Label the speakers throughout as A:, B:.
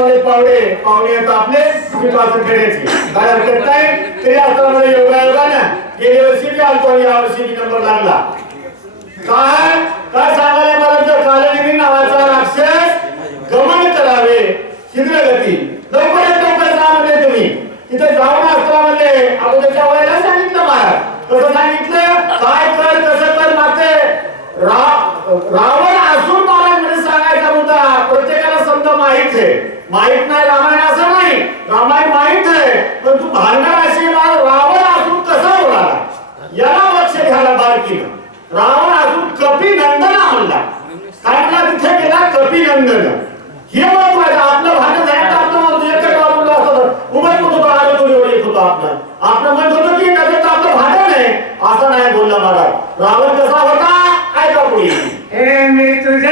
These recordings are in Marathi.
A: महाराज असताना पावडे आता आपले तुम्ही करायचे काय हरकत नाही तरी असताना योगा योगानं गेल्या वर्षी बी आलतो आणि यावर्षी बी नंबर लागला. काय? काय सांगायला मला तर कालगिरी नावाचा राक्षस गमन करावे शीघ्रगती. लवकरात लवकर जा म्हणजे तुम्ही. तिथे जाऊन असताना म्हणजे अगोदरच्या वयाला सांगितलं मला कसं सांगितलं काय कर कसं कर माते. रावण असून मला म्हणजे सांगायचा मुद्दा प्रत्येकाला समजा माहीत आहे. माहीत नाही रामायण असं नाही. रामायण माहीत आहे पण तू भांडण असेल रावण असून कसा बोलाला याला लक्ष घ्यायला बारकीनं रावण अजून कपी नंदन म्हणला कारण तिथे गेला कपी नंदन हे महत्वाचं आपलं भांडण आहे तर आपलं म्हणतो एकच बाजूला असतं उभं होत होतो आलो तो एवढं येत आपलं. आपलं म्हणत होतं की त्याचं आपलं भांडण आहे. असं नाही बोलला महाराज रावण कसा होता? ऐका पुढे.
B: मी तुझ्या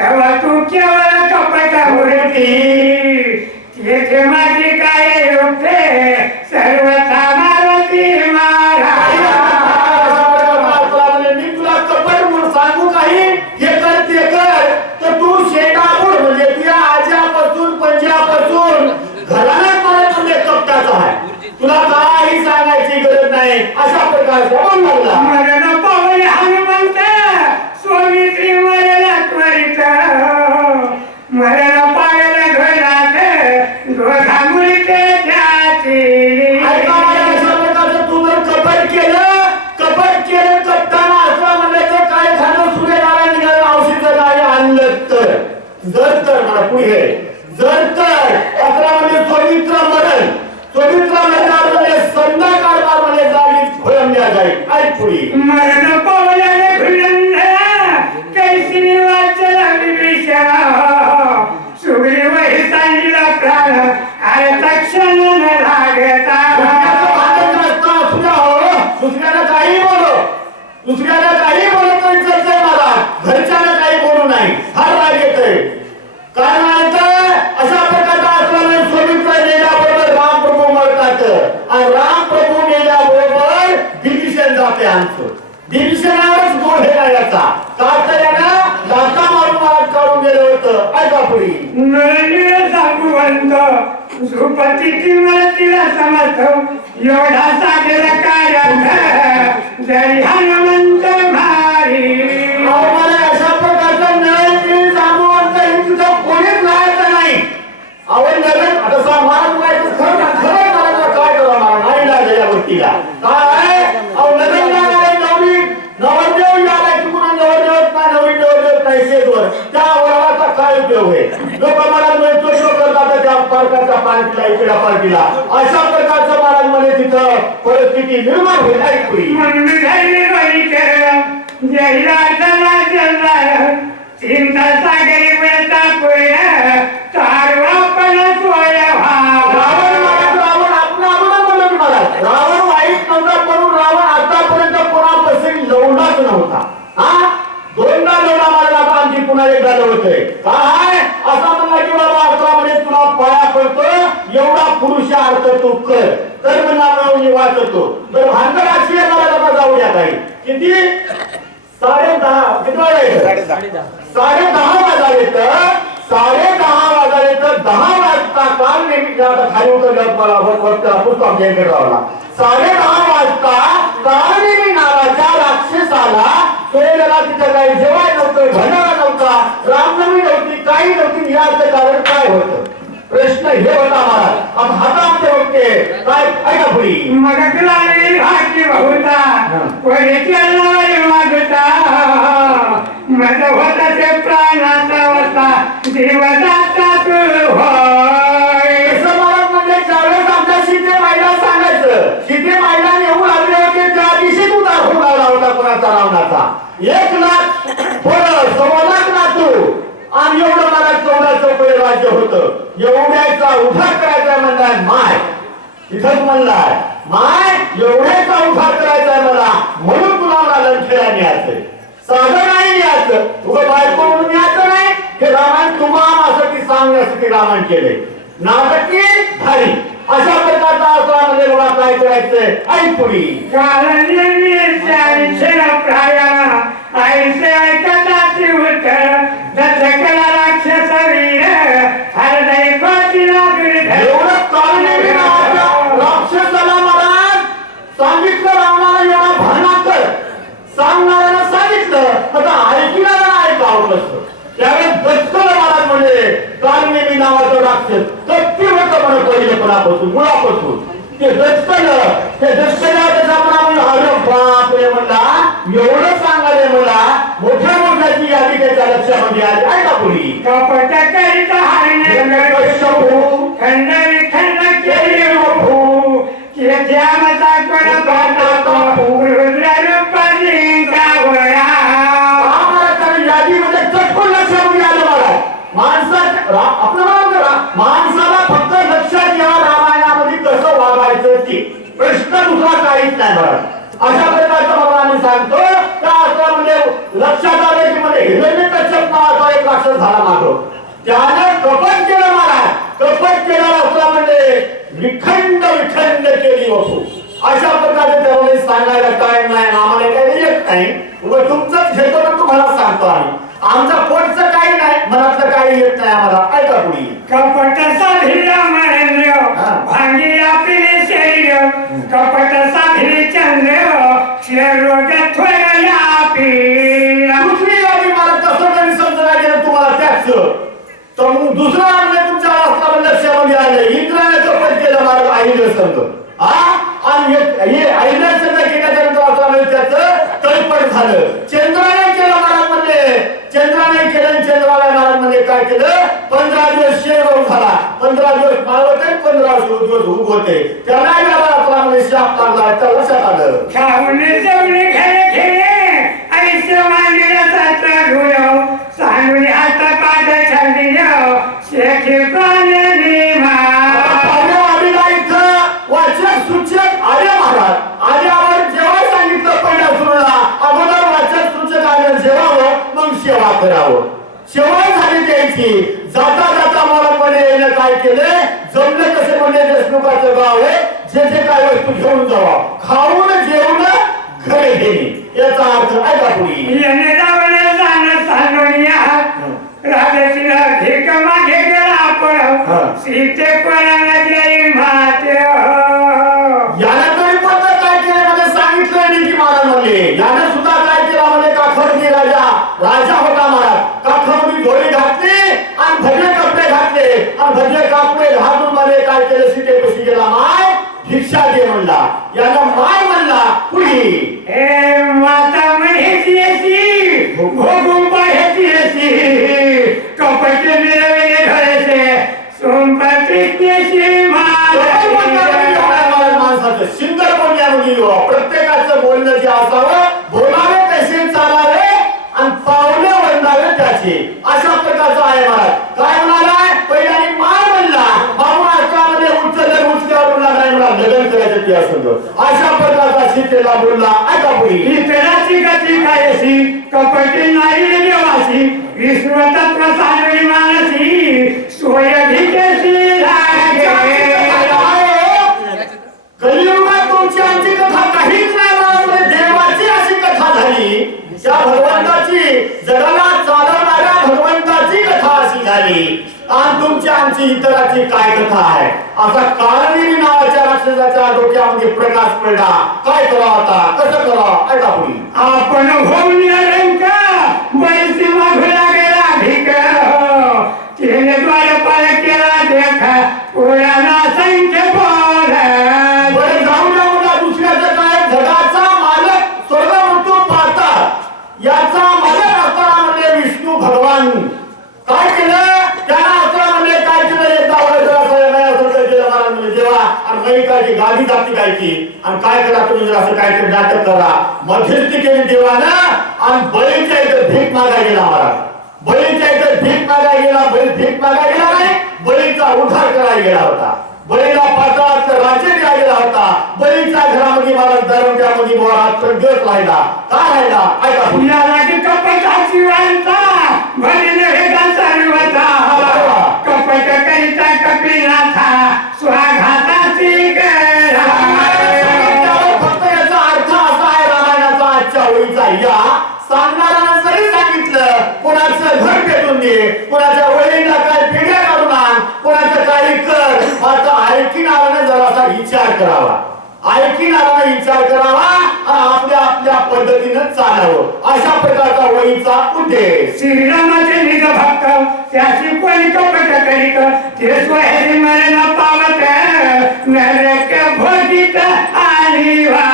B: तेव्हा तू केवळ कपट
A: तर
B: झुपती किंमत तिला समर्थ एवढा
A: कोणापासून लवणाच नव्हता हा? दोनदा लवणा मारला आता आमची पुन्हा एकदा लवतोय काय? असा म्हणला की बाबा आता म्हणजे तुला पाया पडतो एवढा पुरुषार्थ तू कर तर म्हणला मी वाचतो तर भांडण अशी मला जाऊ द्या काही. किती? साडे दहा किती साडे दहा वाजाले तर साडे दहा वाजाले तर दहा वाजता काल नेहमी खाली उतरलं मला वरती पुस्तक साडे दहा वाजता काल नेहमी नावाच्या राक्षसाला सोयला तिथं काही जेवाय नव्हतं भंडारा नव्हता रामनवमी नव्हती काही नव्हती. याचं कारण काय होतं? प्रश्न हे होता महाराज आता बघते काय ऐका पुढे
B: मग लागली भाजी बहुता कोणी मागता मग होता ते प्राणाचा होता तू होय.
A: महाराज म्हणजे ज्यावेळेस आमच्या सीते माईला सांगायचं सीते माईला येऊ लागले होते त्या दिवशीच उतार होऊन आला होता कोणाचा रावणाचा. एक लाख पोरं सव्वा लाख नातू आणि एवढं मला चौदा चौपदे होतं. एवढ्याचा उद्धार करायचा म्हणलाय माय. इथंच म्हणलाय माय एवढ्याचा उद्धार करायचा मला. म्हणून तुला मला लंठेला न्यायचंय. साधं नाही न्यायचं. तुझं बायको म्हणून न्यायचं नाही. हे रामायण तुम्हाला सांगण्यासाठी रामायण केले नाटकी भारी. अशा प्रकारचा असल्यामध्ये मला काय करायचंय? ऐक
B: कारण
A: ऐसे ऐका ऐकावं कसं त्यावेळेस दत्तल महाराज म्हणजे कालनेमी नावाचं राक्षस सत्य होतं म्हणे पहिलेपणापासून मुळापासून. ते दत्तल ते दत्तला त्याचा लक्षात आलं की म्हणजे हिरण्य कश्यप नावाचा एक राक्षस झाला मागं. त्यानं कपट केलं महाराज. कपट केलं असं म्हणजे विखंड विखंड केली वस्तू. अशा प्रकारे त्यामध्ये सांगायला काय नाही आम्हाला काही येत नाही. तुमचंच घेतो तर तुम्हाला सांगतो आम्ही. आमचा पोटचं काही नाही मनातलं काही येत नाही आम्हाला. ऐका पुढे.
B: कपट साधिला मरेंद्र
A: हा.
B: भांगी आपले शरीर कपट साधिले चंद्र
A: तर मग दुसरं आणलं तुमच्या असताना लक्षामध्ये आलं इंद्राने पण केलं मार्ग आईने संघ हा आणि हे- आईने असं त्याचं झालं. चंद्राने केलं महाराज म्हणजे चंद्राने केलं चंद्राला महाराज म्हणजे काय केलं? पंधरा दिवस शेव झाला. पंधरा दिवस मावते पंधरा दिवस उग होते. त्याला असला म्हणजे शाप लागला त्या लक्षात आलं.
B: खेळ जेवणे खेळे खेळे आयुष्य मांडीला सांगून हात पाठ छंदियो शेखी प्राणी मा
A: पाहुण्या आलेला इथं वाचक सूचक आले महाराज. आल्यावर जेव्हा सांगितलं पहिल्या सुरूला अगोदर वाचक सूचक आले जेवावं मग सेवा करावं. सेवा झाली द्यायची जाता जाता मला मध्ये येणं काय केलं? जमलं कसे म्हणजे देशमुखाचं गाव आहे. जे जे काय वस्तू घेऊन जावा. खाऊन जेवण घरी घेणे याचा अर्थ ऐका पुढे
B: येणे जावणे जाणं सांगून या राजाची भिक मागे गेला
A: हा.
B: आपण सीते पराला गेली माते
A: बोलणं जे असावं बोलावे कसे चालावे आणि पावले वंदावे त्याचे. अशा प्रकारचं आहे महाराज. काय म्हणालाय? पहिला आणि माय म्हणला बाबू आश्रमामध्ये उचलले उचक्यावर बोलला नाही मला लग्न करायचं ते असं अशा प्रकारचा सीतेला बोलला ऐका पुढे
B: इतराची गती काय अशी? कपटी नाही देवाशी विश्वतत्व सांगणी
A: मला त्या भगवंताची जगाला चालवणाऱ्या भगवंताची कथा अशी झाली. आणि तुमची आमची इतराची काय कथा आहे? असा काळवीर नावाच्या राक्षसाच्या डोक्यामध्ये प्रकाश पडला. काय करावं आता? कसं करावं ऐका पुढे.
B: आपण होऊन रंग बैसी मागला गेला भिक.
A: चेहऱ्याद्वारे विष्णू काय केलं? त्याला असं म्हणजे काय केलं एकदा जेव्हा नाही काय की जाती काय की आणि काय करा तुम्ही जर असं काय नाटक करा. मध्यस्थी केली देवानं आणि बळीच्या इथं भीक मागा गेला महाराज बळीच्या इथं भीक मागा गेला बळी भीक मागा गेला नाही बळीचा उद्धार करायला गेला होता. बळीला पाताळात राज्य द्यायला गेला होता. बळीच्या घरामध्ये महाराज दरवाजामध्ये बुवा रात्र दिवस राहिला काय राहिला ऐका पुढे.
B: फुलाला की कपटाची वालता भरील वेगा सर्वता कपट करिता कपिनाथा स्वाघाताची गळा
A: फक्त याचा अर्थ असा आहे रामायणाचा आजच्या ओळीचा या सांगणाऱ्यानं जरी सांगितलं कोणाचं घर पेटून दे कोणाच्या वडीला काय पिढ्या काढून आण कोणाचं काही कर मात्र ऐकणाऱ्यानं जरासा विचार करावा. विचार करावा. आपल्या आपल्या पद्धतीनं चालावं. अशा प्रकारचा उद्देश.
B: श्रीरामाचे निज भक्त त्याची कोणी कपट करीत ते स्वहेरी मरण पावत नरक भोगित आणि वा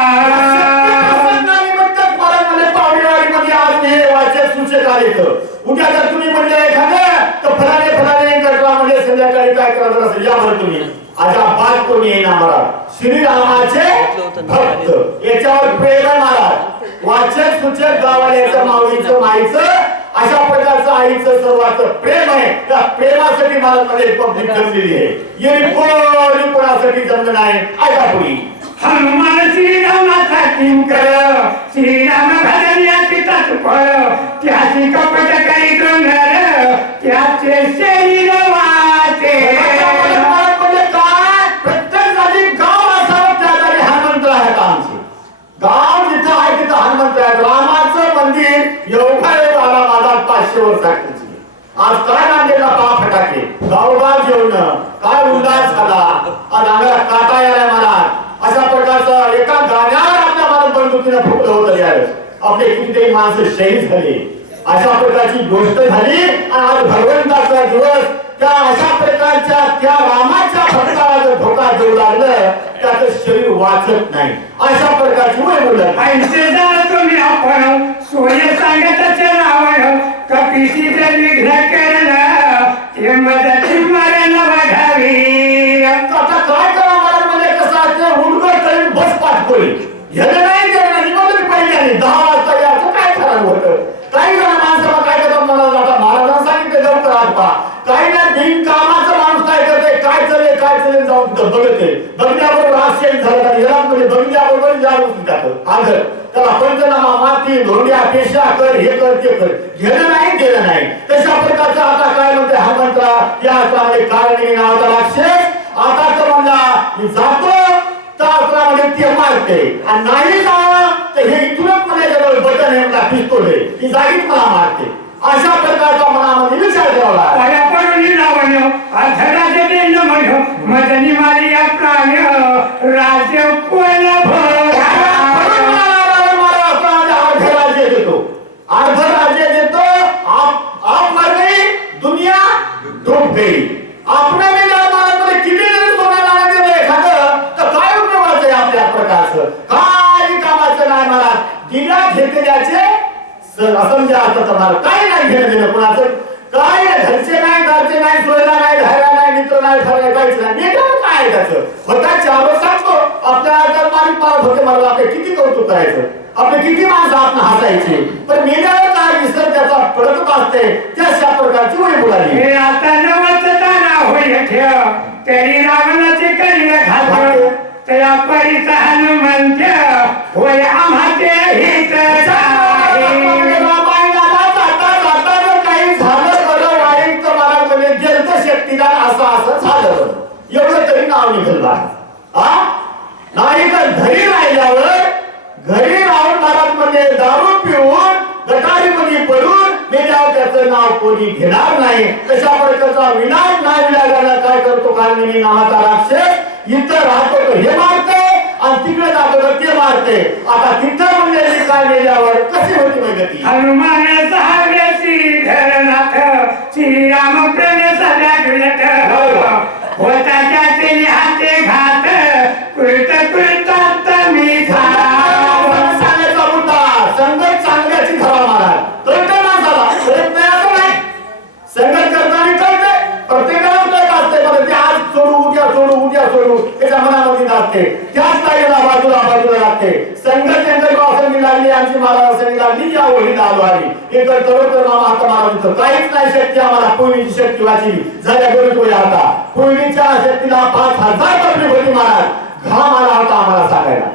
A: उद्या जर तुम्ही म्हणले एखादं संध्याकाळी काय करत असेल? या बरं तुम्ही अजाबात कोणी येईना महाराज श्रीरामाचे भक्त. याच्यावर प्रेम आहे महाराज वाचक सूचक गावाल्याचं माऊलीचं माईचं अशा प्रकारचं आईचं सर्वांचं प्रेम आहे. त्या प्रेमासाठी मला मध्ये पब्लिक जमलेली आहे. येईल कोणासाठी जमलं नाही? ऐका पुढे.
B: हनुमान श्रीरामाचा
A: यावेळेस आपले कितीतरी माणसं शहीद झाले. अशा प्रकारची गोष्ट झाली आणि आज भगवंताचा दिवस. त्या अशा प्रकारच्या त्या रामाच्या भक्ताला जर धोका देऊ लागलं त्याचं शरीर वाचत नाही. अशा प्रकारची वय मुलं
B: ऐसे जर तुम्ही आपण. सोय सांगत रावण. कपिशी जर विघ्न केलं ते मदती मरण बघावी
A: आता काय करा मला म्हणजे कसं उडकं तरी बस पाठ नाही. बघण्याबरोबर आश्चर्य झालं का याला बघण्याबरोबर जागृत टाकत आदर. त्याला पंचनामा माती धोंड्या पेशा कर हे कर ते कर. घेणं नाही देणं नाही. तशा प्रकारचं आता काय म्हणते हा मंत्र? या असल्यामध्ये कारण नावाचा राक्षस आता तर म्हणला मी जातो. तर असल्यामध्ये ते मारते. आणि नाही जावं तर हे इथूनच माझ्याजवळ बटन आहे मला पिस्तोल आहे. ती जागीच मला मारते. अशा प्रकारचा मनामध्ये विचार करावा आपण त्याचं होता आपल्या मालिक मारत होते मला आपले किती कौतुक करायचं? आपले किती माणसं आपण हसायची? पण मेल्यावर काय दिसत त्याचा पडतच असते त्या प्रकारची वय बोलाली
B: हे आता नवच दाना होय ठेव. तरी रावणाचे करील घात त्या परिचा हनुमंत होय आम्हा
A: नाव निघालं हा नाही तर घरी राहिल्यावर घरी राहून महाराज दारू पिऊन गटारीमध्ये पडून मेल्यावर त्याचं नाव कोणी घेणार नाही. कशा प्रकारचा विनाश नाही विलागाला काय करतो कारण मी नावाचा राक्षस? इथं राहतो तो हे मारते आणि तिकडे जातो तर ते मारते. आता तिथं म्हणजे काय मेल्यावर कशी होती माहिती
B: हनुमान सहाव्या धरनाथ श्रीराम प्रेम सध्या
A: बरं ते मनामध्ये असते त्याच ताईला बाजूला बाजूला लागते संघ त्यांच्या वासनी लागली आमची महाराजांनी लागली या ओळीला आलो आली एक तर मामा आता महाराज काहीच नाही शक्ती आम्हाला पूर्वीची शक्ती वाचली झाल्या गुरुतोय आता. पूर्वीच्या शक्तीला पाच हजार पब्लिक होती महाराज घाम आला होता आम्हाला सांगायला.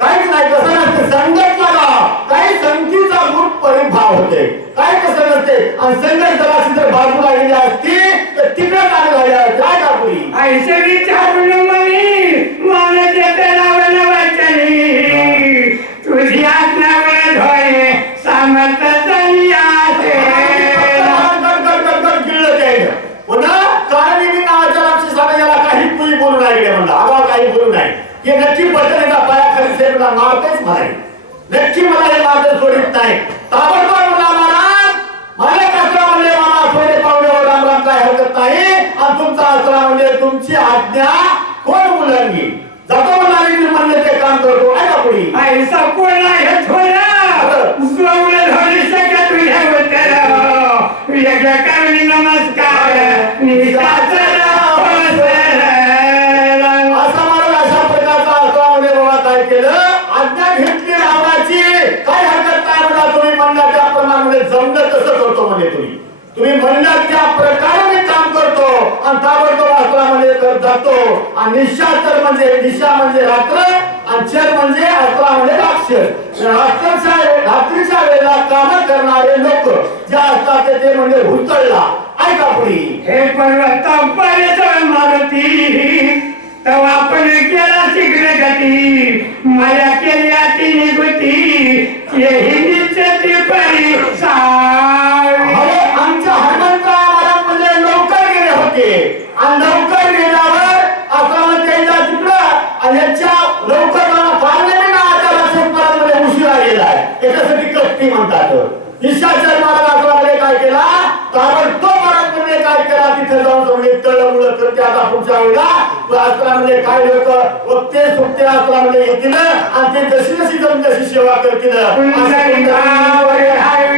A: काहीच नाही कसं नसते. संघटनाला काही संख्येचा गुट परिभाव होते. काय कसं नसते. आणि संघट दलाची जर बाजूला गेली असती तर तिकडे काय झाले. काय कापुरी
B: ऐसे विचारून
A: नाही ताबडतोब म्हणला महाराज मला कसला म्हणले मामा सोडे पावले राम राम काय हरकत नाही. आणि तुमचा असला म्हणजे तुमची आज्ञा कोण मुलांनी जातो म्हणला मी म्हणले ते काम करतो. ऐका पुढे
B: ऐसा कोण आहे? थोडं. जोडलं धोरी सगळं तुझ्या उत्तर वेगळ्या कारणी
A: तुम्ही तुम्ही म्हणला त्या प्रकारे मी काम करतो आणि ताबडतोब असला म्हणजे कर जातो. आणि निशाचर म्हणजे निशा म्हणजे रात्र आणि चर म्हणजे अकरा म्हणजे राक्षस रात्रीच्या रात्रीच्या वेळेला काम करणारे लोक जे असतात ते- म्हणजे भुतळला. ऐका पुढे
B: हे पर्वत मारुती. तव आपण केला शिकले गती. माया केल्या ती निगुती. हे हिंदीचे ती
A: अरे असल्यामुळे काय केला? कारण तो म्हणजे काय केला? तिथे जाऊन म्हणजे तळमुळ करते. आता पुढच्या वेळेला तो काय लोक वक्ते सुक्ते असला येतील आणि ते जशी जशी जमून तशी सेवा करतील.
B: हाय